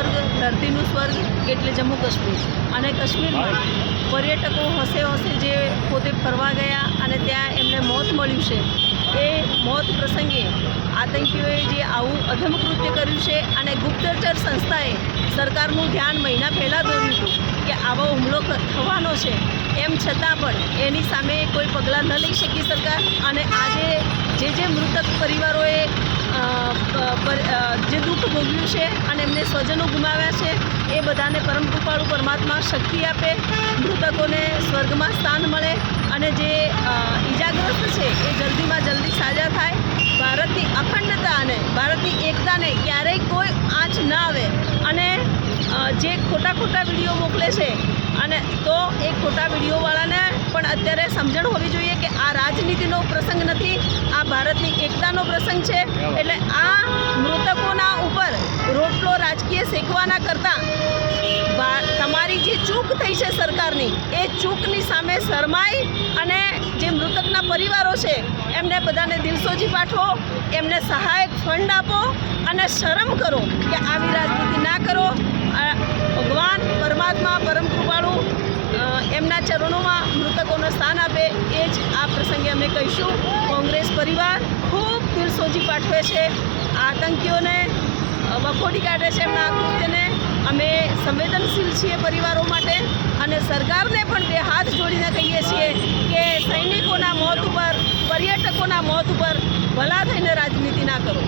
સ્વર્ગ, ધરતીનું સ્વર્ગ એટલે જમ્મુ કાશ્મીર. અને કાશ્મીરમાં પર્યટકો હોંશે જે પોતે ફરવા ગયા અને ત્યાં એમને મોત મળ્યું છે. એ મોત પ્રસંગે આતંકીઓએ જે આવું અધમ કૃત્ય કર્યું છે અને ગુપ્તચર સંસ્થાએ સરકારનું ધ્યાન મહિના પહેલાં દોર્યું હતું કે આવો હુમલો થવાનો છે, એમ છતાં પણ એની સામે કોઈ પગલાં ન લઈ શકી સરકાર. અને આજે જે મૃતક પરિવારોએ જે દુઃખ ભોગવ્યું છે અને એમને સ્વજનો ગુમાવ્યા છે, એ બધાને પરમ કૃપાળુ પરમાત્મા શક્તિ આપે, મૃતકોને સ્વર્ગમાં સ્થાન મળે અને જે ઈજાગ્રસ્ત છે એ જલ્દીમાં જલ્દી સાજા થાય. ભારતની અખંડતા અને ભારતની એકતાને ક્યારેય કોઈ આંચ ન આવે. અને જે ખોટા વિડીયો મોકલે છે અને તો એ ખોટા વિડીયોવાળાને પણ અત્યારે સમજણ હોવી જોઈએ કે આ રાજનીતિનો પ્રસંગ નથી, આ ભારતની એકતાનો પ્રસંગ છે. એટલે આ મૃતકોના ઉપર રોટલો રાજકીય શેકવાના કરતાં તમારી જે ચૂક થઈ છે સરકારની, એ ચૂકની સામે શરમાઈ અને જે મૃતકના પરિવારો છે એમને બધાને દિલસોજી પાઠવો, એમને સહાયક ફંડ આપો અને શરમ કરો કે આવી રાજનીતિ ના કરો. ભગવાન પરમાત્મા પરમ કૃપાળુ એમના ચરણોમાં મૃતકોને સ્થાન આપે, એ જ આ પ્રસંગે અમે કહીશું. કોંગ્રેસ પરિવાર ખૂબ દિલસોજી પાઠવે છે, આતંકીઓને વખોડી કાઢે છે એમના કૃત્યને. અમે સંવેદનશીલ છીએ પરિવારો માટે અને સરકારને પણ બે હાથ જોડીને કહીએ છીએ કે સૈનિકોના મોત ઉપર, પર્યટકોના મોત ઉપર ભલા થઈને રાજનીતિ ના કરો.